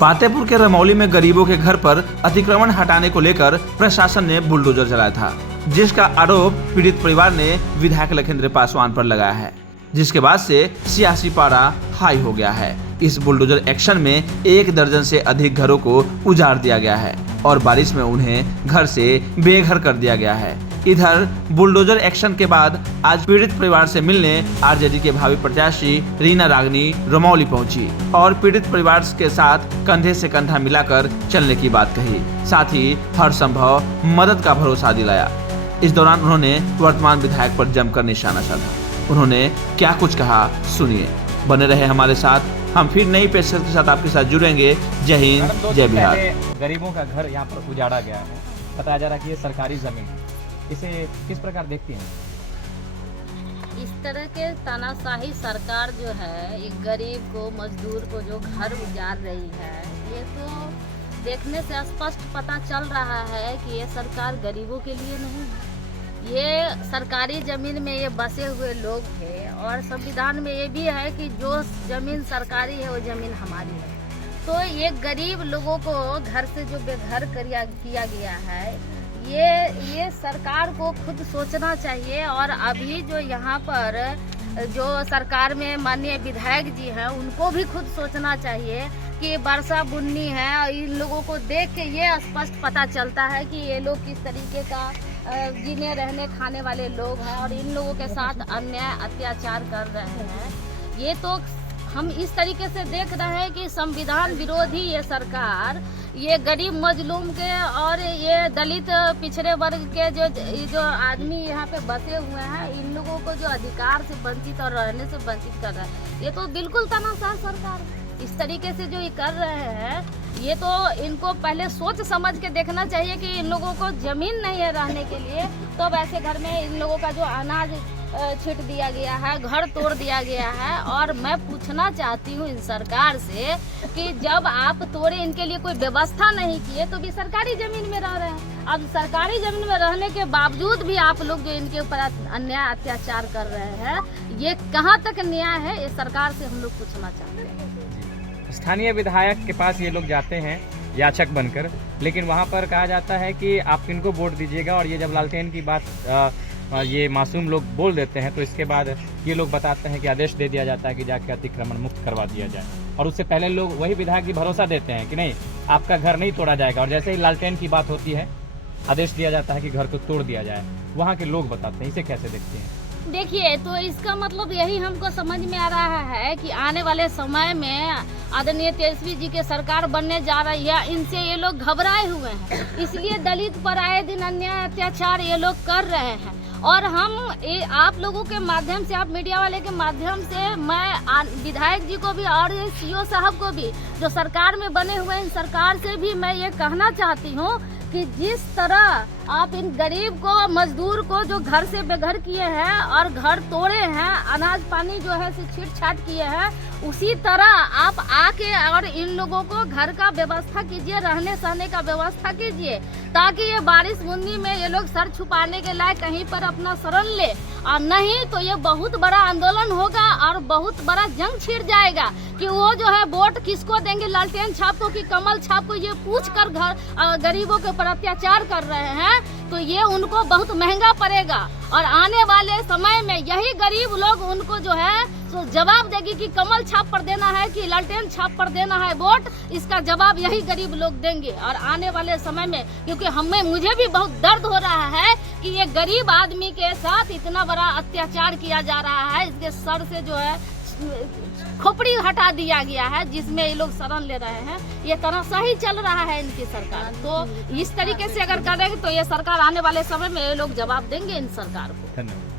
पातेपुर के रमौली में गरीबों के घर पर अतिक्रमण हटाने को लेकर प्रशासन ने बुलडोजर चलाया था, जिसका आरोप पीड़ित परिवार ने विधायक लखिंद्र पासवान पर लगाया है, जिसके बाद से सियासी पारा हाई हो गया है। इस बुलडोजर एक्शन में 1 दर्जन से अधिक घरों को उजाड़ दिया गया है और बारिश में उन्हें घर से बेघर कर दिया गया है। इधर बुलडोजर एक्शन के बाद आज पीड़ित परिवार से मिलने आरजेडी के भावी प्रत्याशी रीना रागनी रमौली पहुंची और पीड़ित परिवार के साथ कंधे से कंधा मिलाकर चलने की बात कही, साथ ही हर संभव मदद का भरोसा दिलाया। इस दौरान उन्होंने वर्तमान विधायक पर जमकर निशाना साधा। उन्होंने क्या कुछ कहा, सुनिए। बने रहे हमारे साथ, हम फिर नई पेशकश के साथ आपके साथ जुड़ेंगे। जय हिंद, जय बिहार। गरीबों का घर यहाँ पर उजाड़ा गया है, बताया जा रहा है कि ये सरकारी जमीन है, इसे किस प्रकार देखती हैं? इस तरह के तानाशाही सरकार जो है, एक गरीब को, मजदूर को जो घर उजाड़ रही है, ये तो देखने से स्पष्ट पता चल रहा है कि ये सरकार गरीबों के लिए नहीं है। ये सरकारी जमीन में ये बसे हुए लोग थे और संविधान में ये भी है कि जो जमीन सरकारी है वो जमीन हमारी है। तो ये गरीब लोगों को घर से जो बेघर किया गया है, ये सरकार को खुद सोचना चाहिए। और अभी जो यहाँ पर जो सरकार में माननीय विधायक जी हैं, उनको भी खुद सोचना चाहिए कि वर्षा बुन्नी है और इन लोगों को देख के ये स्पष्ट पता चलता है कि ये लोग किस तरीके का जीने रहने खाने वाले लोग हैं और इन लोगों के साथ अन्याय अत्याचार कर रहे हैं। ये तो हम इस तरीके से देख रहे हैं कि संविधान विरोधी ये सरकार ये गरीब मजलूम के और ये दलित पिछड़े वर्ग के जो आदमी यहाँ पे बसे हुए हैं, इन लोगों को जो अधिकार से वंचित और रहने से वंचित कर रहा है, ये तो बिल्कुल तानाशाह सरकार है। इस तरीके से जो ये कर रहे हैं, ये तो इनको पहले सोच समझ के देखना चाहिए कि इन लोगों को जमीन नहीं है रहने के लिए, तो वैसे घर में इन लोगों का जो अनाज छीट दिया गया है, घर तोड़ दिया गया है। और मैं पूछना चाहती हूँ इन सरकार से कि जब आप तोड़े, इनके लिए कोई व्यवस्था नहीं किए, तो भी सरकारी जमीन में रह रहे हैं। अब सरकारी जमीन में रहने के बावजूद भी आप लोग जो इनके ऊपर अन्याय अत्याचार कर रहे हैं, ये कहाँ तक न्याय है, ये सरकार से हम लोग पूछना चाहते हैं। स्थानीय विधायक के पास ये लोग जाते हैं याचक बनकर, लेकिन वहाँ पर कहा जाता है कि आप किनको वोट दीजिएगा, और ये जब लालटेन की बात ये मासूम लोग बोल देते हैं तो इसके बाद ये लोग बताते हैं कि आदेश दे दिया जाता है कि जाके अतिक्रमण मुक्त करवा दिया जाए। और उससे पहले लोग वही विधायक भी भरोसा देते हैं कि नहीं, आपका घर नहीं तोड़ा जाएगा, और जैसे ही लालटेन की बात होती है आदेश दिया जाता है कि घर को तोड़ दिया जाए। वहाँ के लोग बताते हैं, इसे कैसे देखते हैं? देखिए, तो इसका मतलब यही हमको समझ में आ रहा है कि आने वाले समय में आदरणीय तेजस्वी जी के सरकार बनने जा रही है, इनसे ये लोग घबराए हुए हैं, इसलिए दलित पर आए दिन अन्याय अत्याचार ये लोग कर रहे हैं। और हम आप लोगों के माध्यम से, आप मीडिया वाले के माध्यम से, मैं विधायक जी को भी और सीओ साहब को भी, जो सरकार में बने हुए इन सरकार से भी मैं ये कहना चाहती हूँ कि जिस तरह आप इन गरीब को, मजदूर को जो घर से बेघर किए हैं और घर तोड़े हैं, अनाज पानी जो है से छीट छाट किए हैं, उसी तरह आप आके और इन लोगों को घर का व्यवस्था कीजिए, रहने सहने का व्यवस्था कीजिए, ताकि ये बारिश बूंदी में ये लोग सर छुपाने के लायक कहीं पर अपना शरण ले। और नहीं तो ये बहुत बड़ा आंदोलन होगा और बहुत बड़ा जंग छिड़ जाएगा कि वो जो है वोट किसको देंगे, लालटेन छाप को कि कमल छाप को, ये पूछ कर घर गरीबों के ऊपर अत्याचार कर रहे हैं, तो ये उनको बहुत महंगा पड़ेगा। और आने वाले समय में यही गरीब लोग उनको जो है तो जवाब देगी कि कमल छाप पर देना है कि लालटेन छाप पर देना है वोट, इसका जवाब यही गरीब लोग देंगे। और आने वाले समय में, क्योंकि मुझे भी बहुत दर्द हो रहा है कि ये गरीब आदमी के साथ इतना बड़ा अत्याचार किया जा रहा है, इसके सर से जो है खोपड़ी हटा दिया गया है, जिसमें ये लोग शरण ले रहे हैं। ये तानाशाही चल रहा है इनकी सरकार। तो इस तरीके से अगर करेंगे तो ये सरकार आने वाले समय में ये लोग जवाब देंगे इन सरकार को। धन्यवाद।